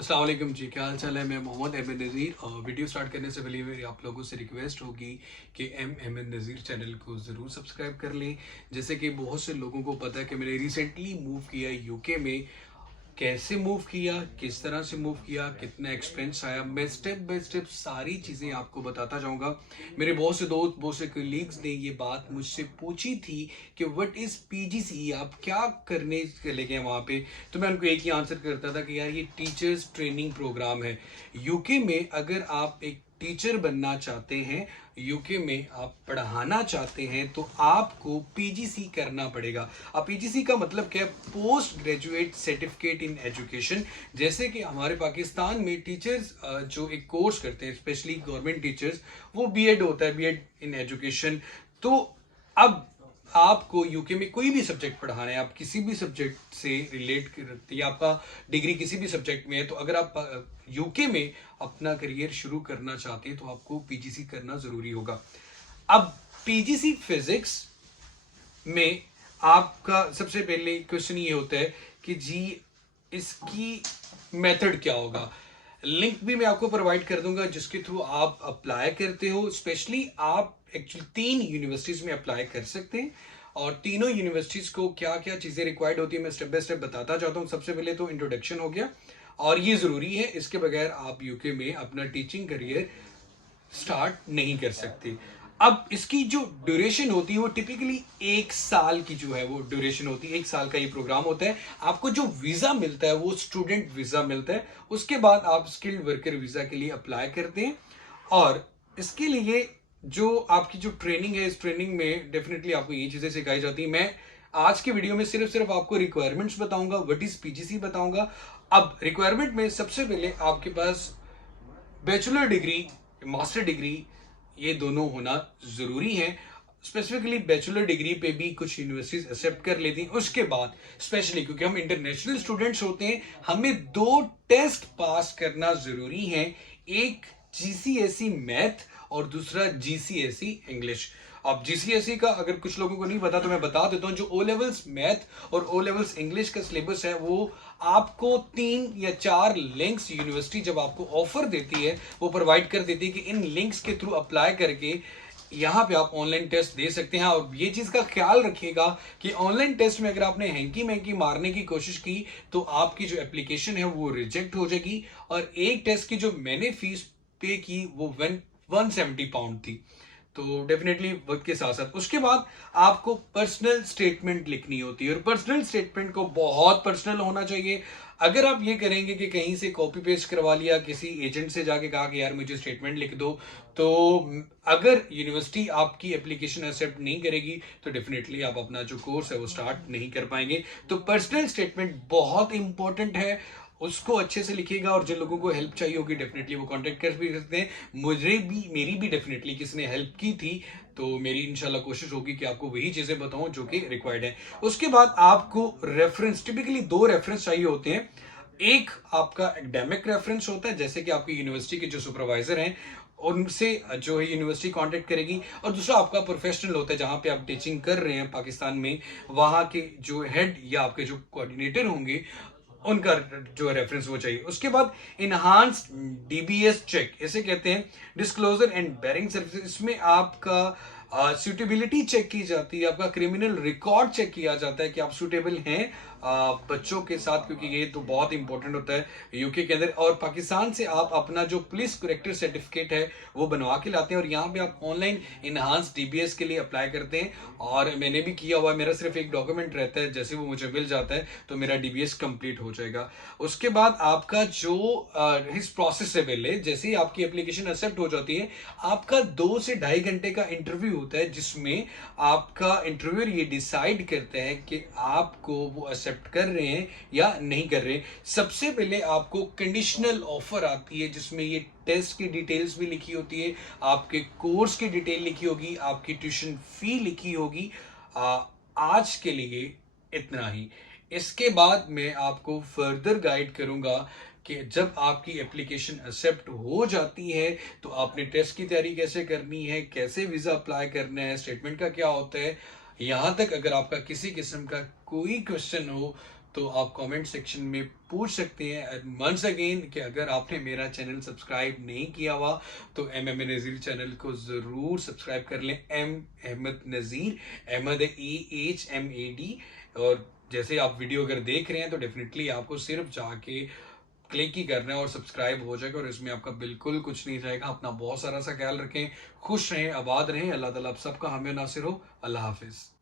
अस्सलाम वालेकुम जी, क्या हाल चाल है। मैं मोहम्मद एमन नज़ीर। और वीडियो स्टार्ट करने से पहले मेरी आप लोगों से रिक्वेस्ट होगी कि एमन नज़ीर चैनल को ज़रूर सब्सक्राइब कर लें। जैसे कि बहुत से लोगों को पता है कि मैंने रिसेंटली मूव किया यूके में। कैसे मूव किया, किस तरह से मूव किया, कितना एक्सपेंस आया, मैं स्टेप बाय स्टेप सारी चीज़ें आपको बताता जाऊंगा। मेरे बहुत से दोस्त, बहुत से कलीग्स ने ये बात मुझसे पूछी थी कि व्हाट इज़ पीजीसी, आप क्या करने चले गए वहाँ पे। तो मैं उनको एक ही आंसर करता था कि यार ये टीचर्स ट्रेनिंग प्रोग्राम है। यूके में अगर आप एक टीचर बनना चाहते हैं, यूके में आप पढ़ाना चाहते हैं, तो आपको पीजीसी करना पड़ेगा। अब पीजीसी का मतलब क्या है? Post graduate certificate in education. जैसे कि हमारे पाकिस्तान में टीचर्स जो एक कोर्स करते हैं, स्पेशली गवर्नमेंट टीचर्स, वो बीएड होता है, बीएड इन एजुकेशन। तो अब आपको यूके में कोई भी सब्जेक्ट पढ़ाना है, आप किसी भी सब्जेक्ट से रिलेट करती है, आपका डिग्री किसी भी सब्जेक्ट में है, तो अगर आप यूके में अपना करियर शुरू करना चाहते हैं तो आपको पीजीसी करना जरूरी होगा। अब पीजीसी फिजिक्स में आपका सबसे पहले क्वेश्चन ये होता है कि जी इसकी मेथड क्या होगा। लिंक भी मैं आपको प्रोवाइड कर दूंगा जिसके थ्रू आप अप्लाई करते हो। स्पेशली आप एक्चुअली 3 यूनिवर्सिटीज में अप्लाई कर सकते हैं, और तीनों यूनिवर्सिटीज को क्या क्या चीजें रिक्वायर्ड होती है मैं स्टेप बाय स्टेप बताता जाता हूँ। सबसे पहले तो इंट्रोडक्शन हो गया, और ये जरूरी है, इसके बगैर आप यूके में अपना टीचिंग करियर स्टार्ट नहीं कर सकते। अब इसकी जो ड्यूरेशन होती है वो टिपिकली 1 साल की जो है वो ड्यूरेशन होती है। 1 साल का ये प्रोग्राम होता है। आपको जो वीजा मिलता है वो स्टूडेंट वीजा मिलता है। उसके बाद आप स्किल्ड वर्कर वीजा के लिए अप्लाई करते हैं। और इसके लिए जो आपकी जो ट्रेनिंग है, इस ट्रेनिंग में डेफिनेटली आपको ये चीजें सिखाई जाती है। मैं आज की वीडियो में सिर्फ आपको रिक्वायरमेंट्स बताऊंगा, व्हाट इज पीजीसी बताऊंगा। अब रिक्वायरमेंट में सबसे पहले आपके पास बैचलर डिग्री, मास्टर डिग्री, ये दोनों होना जरूरी है। स्पेसिफिकली बैचलर डिग्री पे भी कुछ यूनिवर्सिटीज एक्सेप्ट कर लेती हैं। उसके बाद स्पेशली क्योंकि हम इंटरनेशनल स्टूडेंट्स होते हैं, हमें 2 टेस्ट पास करना जरूरी है। एक जीसीएसई मैथ और दूसरा जीसीएसई इंग्लिश। अब जीसीएसई का अगर कुछ लोगों को नहीं पता तो मैं बता देता हूं। जो ओ लेवल्स मैथ और ओ लेवल्स इंग्लिश का सिलेबस है वो आपको 3 या 4 लिंक्स यूनिवर्सिटी जब आपको ऑफर देती है वो प्रोवाइड कर देती है कि इन लिंक्स के थ्रू अप्लाई करके यहाँ पे आप ऑनलाइन टेस्ट दे सकते हैं। और ये चीज का ख्याल रखिएगा कि ऑनलाइन टेस्ट में अगर आपने हैंकी मैंकी मारने की कोशिश की तो आपकी जो एप्लीकेशन है वो रिजेक्ट हो जाएगी। और एक टेस्ट की जो मैंने फीस पे की वो 170 पाउंड थी। तो डेफिनेटली वक्त के साथ साथ उसके बाद आपको पर्सनल स्टेटमेंट लिखनी होती है, और पर्सनल स्टेटमेंट को बहुत पर्सनल होना चाहिए। अगर आप ये करेंगे कि कहीं से कॉपी पेस्ट करवा लिया, किसी एजेंट से जाके कहा कि यार मुझे स्टेटमेंट लिख दो, तो अगर यूनिवर्सिटी आपकी एप्लीकेशन एक्सेप्ट नहीं करेगी तो डेफिनेटली आप अपना जो कोर्स है वो स्टार्ट नहीं कर पाएंगे। तो पर्सनल स्टेटमेंट बहुत इंपॉर्टेंट है, उसको अच्छे से लिखिएगा। और जिन लोगों को हेल्प चाहिए होगी डेफिनेटली वो कांटेक्ट कर भी सकते हैं। मेरी भी डेफिनेटली किसी ने हेल्प की थी, तो मेरी इंशाल्लाह कोशिश होगी कि आपको वही चीजें बताऊं जो कि रिक्वायर्ड है। उसके बाद आपको रेफरेंस, टिपिकली 2 रेफरेंस चाहिए होते हैं। एक आपका एकेडमिक रेफरेंस होता है, जैसे कि आपकी यूनिवर्सिटी के जो सुपरवाइजर हैं उनसे जो है यूनिवर्सिटी कांटेक्ट करेगी। और दूसरा आपका प्रोफेशनल होता है, जहां पे आप टीचिंग कर रहे हैं पाकिस्तान में, वहां के जो हेड या आपके जो कोऑर्डिनेटर होंगे उनका जो रेफरेंस वो चाहिए। उसके बाद इनहांस्ड डीबीएस चेक, इसे कहते हैं डिस्क्लोजर एंड बेरिंग सर्विस। इसमें आपका सुटेबिलिटी चेक की जाती है, आपका क्रिमिनल रिकॉर्ड चेक किया जाता है कि आप सुटेबल हैं बच्चों के साथ, क्योंकि ये तो बहुत इंपॉर्टेंट होता है यूके के अंदर। और पाकिस्तान से आप अपना जो पुलिस करेक्टर सर्टिफिकेट है वो बनवा के लाते हैं, और यहाँ पे आप ऑनलाइन इनहांस डीबीएस के लिए अप्लाई करते हैं। और मैंने भी किया हुआ है, मेरा सिर्फ एक डॉक्यूमेंट रहता है, जैसे वो मुझे मिल जाता है तो मेरा डीबीएस कंप्लीट हो जाएगा। उसके बाद आपका जो इस प्रोसेस से पहले जैसे ही आपकी एप्लीकेशन एक्सेप्ट हो जाती है, आपका 2 से ढाई घंटे का इंटरव्यू होता है, जिसमें आपका इंटरव्यूअर ये डिसाइड करता है कि आपको वो एक्सेप्ट कर रहे हैं या नहीं कर रहे। सबसे पहले आपको कंडीशनल ऑफर आती है, जिसमें ये टेस्ट की डिटेल्स भी लिखी होती है, आपके कोर्स की डिटेल लिखी होगी, आपकी ट्यूशन फी लिखी होगी। आज के लिए इतना ही। इसके बाद मैं आपको फर्दर गाइड करूंगा कि जब आपकी एप्लीकेशन एक्सेप्ट हो जाती है तो आपने टेस्ट की तैयारी कैसे करनी है, कैसे वीजा अप्लाई करना है, स्टेटमेंट का क्या होता है। यहां तक अगर आपका किसी किस्म का कोई क्वेश्चन हो तो आप कमेंट सेक्शन में पूछ सकते हैं वंस अगेन कि अगर आपने मेरा चैनल सब्सक्राइब नहीं किया हुआ तो एम एम नज़ीर चैनल को ज़रूर सब्सक्राइब कर लें। एम अहमद नज़ीर, अहमद AHMAD। और जैसे आप वीडियो अगर देख रहे हैं तो डेफिनेटली आपको सिर्फ जाके क्लिक ही करना है और सब्सक्राइब हो जाएगा और इसमें आपका बिल्कुल कुछ नहीं जाएगा। अपना बहुत सारा सा ख्याल रखें, खुश रहें, आबाद रहें। अल्लाह ताला आप सबका हामी नासिर हो। अल्लाह हाफिज़।